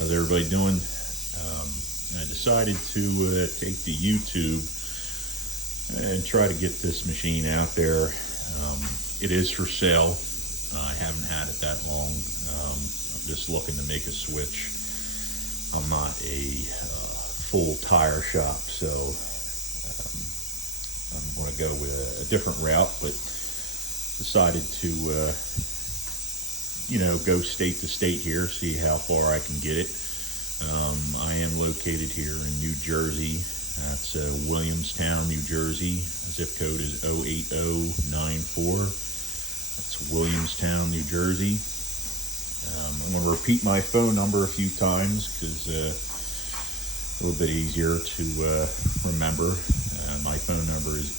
How's everybody doing? I decided to take to YouTube and try to get this machine out there. It is for sale. I haven't had it that long. I'm just looking to make a switch. I'm not a full tire shop, so I'm going to go with a different route, but decided to go state to state here, see how far I can get it. I am located here in New Jersey. That's Williamstown, New Jersey. Zip code is 08094. That's Williamstown, New Jersey. I'm going to repeat my phone number a few times because a little bit easier to remember. My phone number is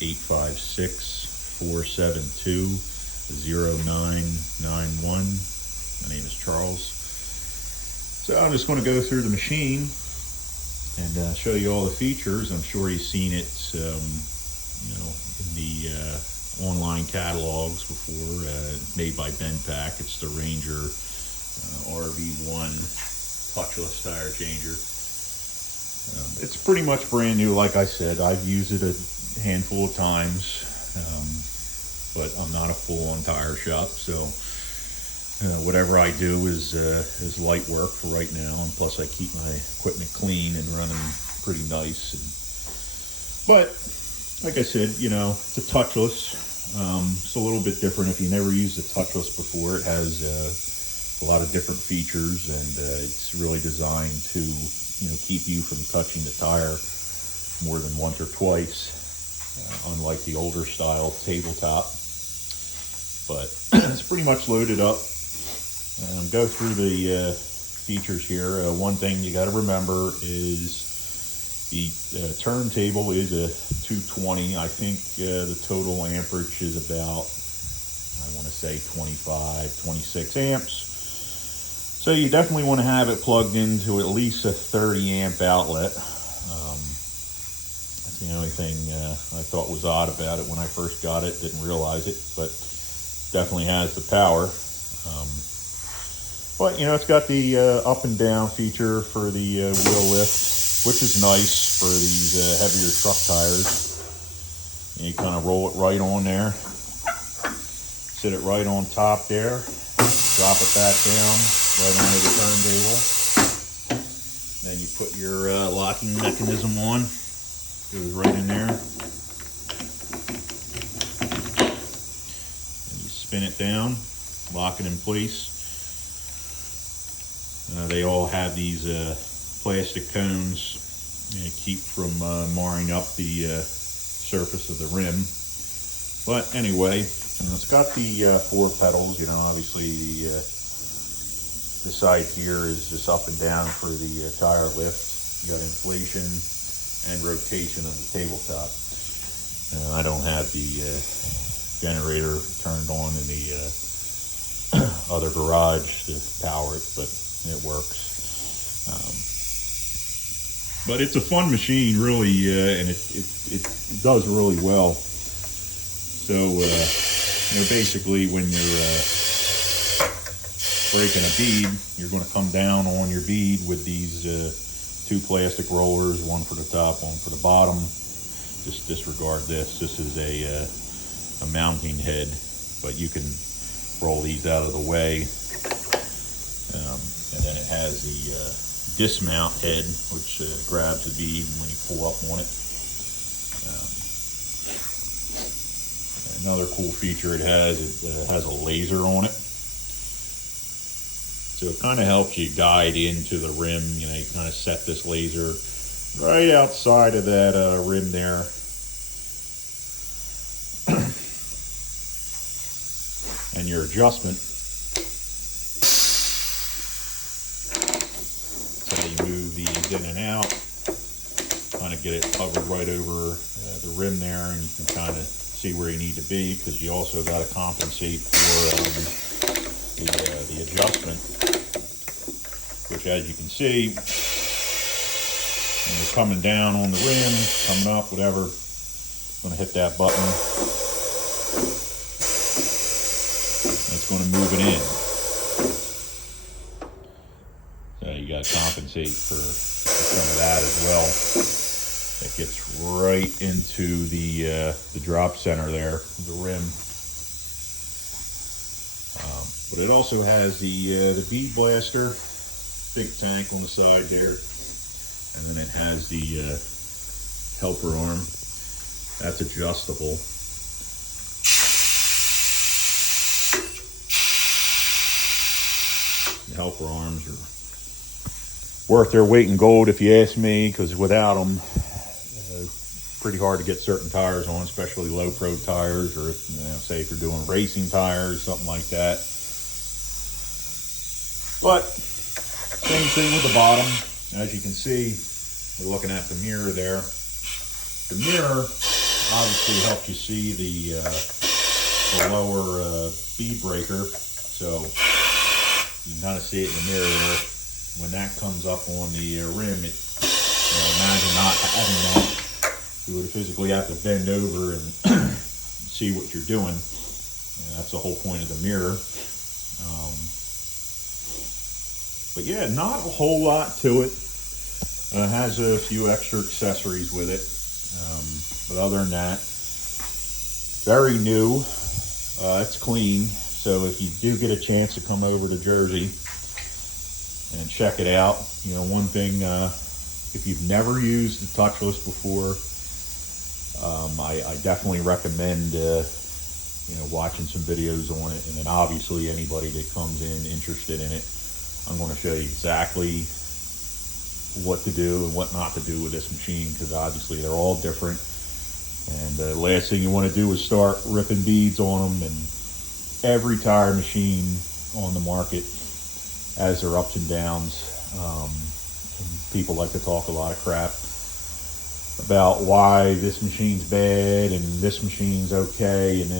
856-472-0991. My name is Charles. So I'm just going to go through the machine and show you all the features. I'm sure you've seen it, in the online catalogs before. Made by Benpack. It's the Ranger RV1 Touchless tire changer. It's pretty much brand new. Like I said, I've used it a handful of times, but I'm not a full-on tire shop, so whatever I do is light work for right now, and plus I keep my equipment clean and running pretty nice. But like I said, it's a touchless. It's a little bit different. If you never used a touchless before, it has a lot of different features, and it's really designed to keep you from touching the tire more than once or twice, unlike the older style tabletop. But it's pretty much loaded up. Go through the features here. One thing you got to remember is the turntable is a 220. I think the total amperage is about, I want to say 26 amps. So you definitely want to have it plugged into at least a 30 amp outlet. That's the only thing I thought was odd about it when I first got it. Didn't realize it, but definitely has the power. But it's got the up and down feature for the wheel lift, which is nice for these heavier truck tires. And you kind of roll it right on there, sit it right on top there, drop it back down right onto the turntable. Then you put your locking mechanism on. Goes right in there. And you spin it down, lock it in place. They all have these plastic cones to keep from marring up the surface of the rim. But anyway, it's got the 4 pedals. Obviously the side here is just up and down for the tire lift. You got inflation and rotation of the tabletop. I don't have the generator turned on in the other garage to power it, but it works. But it's a fun machine, really, and it does really well. So basically when you're breaking a bead, you're going to come down on your bead with these 2 plastic rollers, one for the top, one for the bottom. Just disregard this. This is a mounting head, but you can roll these out of the way. And then it has the dismount head, which grabs the bead when you pull up on it. Another cool feature it has a laser on it. So it kind of helps you guide into the rim. You kind of set this laser right outside of that rim there. And your adjustment, so you move these in and out, kind of get it covered right over the rim there, and you can kind of see where you need to be, because you also got to compensate for the adjustment, which, as you can see, when you're coming down on the rim, coming up, whatever, I'm going to hit that button. It's going to move it in. So you got compensate for some of that as well. It gets right into the drop center there, the rim. But it also has the bead blaster, big tank on the side there, and then it has the helper arm. That's adjustable. The helper arms are worth their weight in gold if you ask me, because without them, pretty hard to get certain tires on, especially low pro tires, or say if you're doing racing tires, something like that. But same thing with the bottom. As you can see, we're looking at the mirror there. The mirror obviously helps you see the lower bead breaker, so you can kind of see it in the mirror there. When that comes up on the rim, imagine not having that. You would physically have to bend over and see what you're doing. That's the whole point of the mirror. But yeah, not a whole lot to it. Has a few extra accessories with it. But other than that, very new. It's clean. So if you do get a chance to come over to Jersey and check it out, one thing, if you've never used the Touchless before, I definitely recommend, watching some videos on it. And then obviously anybody that comes in interested in it, I'm going to show you exactly what to do and what not to do with this machine, because obviously they're all different. And the last thing you want to do is start ripping beads on them. And every tire machine on the market has their ups and downs. And people like to talk a lot of crap about why this machine's bad and this machine's okay, and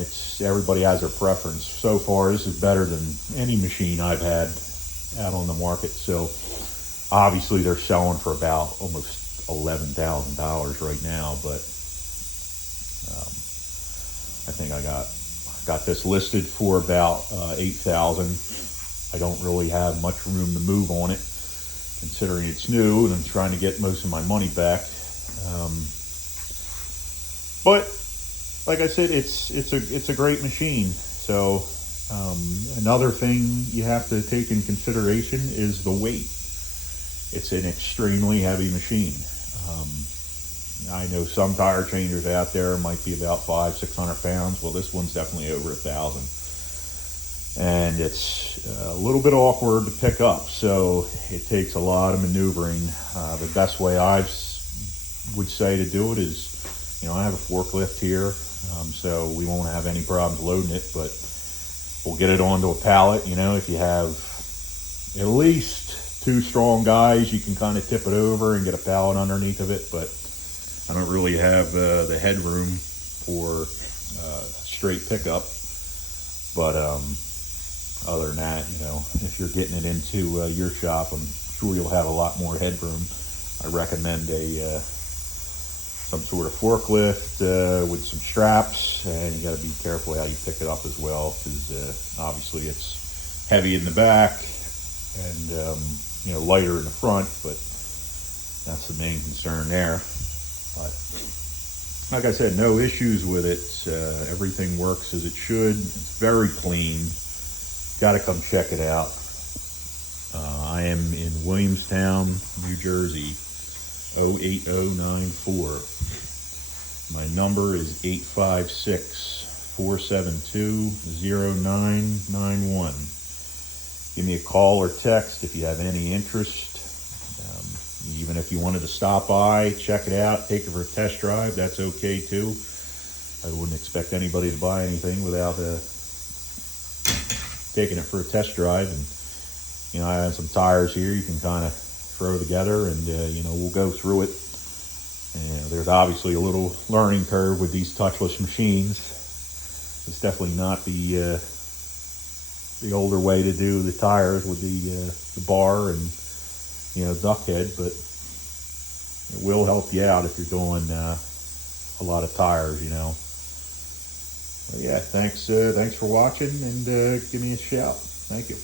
everybody has their preference. So far, this is better than any machine I've had out on the market. So obviously they're selling for about almost $11,000 right now, but I think I got this listed for about $8,000. I don't really have much room to move on it, considering it's new and I'm trying to get most of my money back. But like I said, it's a great machine. So another thing you have to take in consideration is the weight. It's an extremely heavy machine. I know some tire changers out there might be about 500-600 pounds. Well, this one's definitely over 1,000. And it's a little bit awkward to pick up, so it takes a lot of maneuvering. The best way I would say to do it is, I have a forklift here, so we won't have any problems loading it, but we'll get it onto a pallet. If you have at least 2 strong guys, you can kind of tip it over and get a pallet underneath of it, but I don't really have the headroom for straight pickup. But other than that, if you're getting it into your shop, I'm sure you'll have a lot more headroom. I recommend some sort of forklift with some straps, and you got to be careful how you pick it up as well, because obviously it's heavy in the back and lighter in the front, but that's the main concern there. But like I said, no issues with it. Everything works as it should. It's very clean. Got to come check it out. I am in Williamstown, New Jersey, 08094. My number is 856-472-0991. Give me a call or text if you have any interest. Even if you wanted to stop by, check it out, take it for a test drive, that's okay too. I wouldn't expect anybody to buy anything without taking it for a test drive. And I have some tires here you can kind of throw together, and we'll go through it. And there's obviously a little learning curve with these touchless machines. It's definitely not the older way to do the tires with the bar and duck head, but it will help you out if you're doing a lot of tires. So yeah, thanks for watching, and give me a shout. Thank you.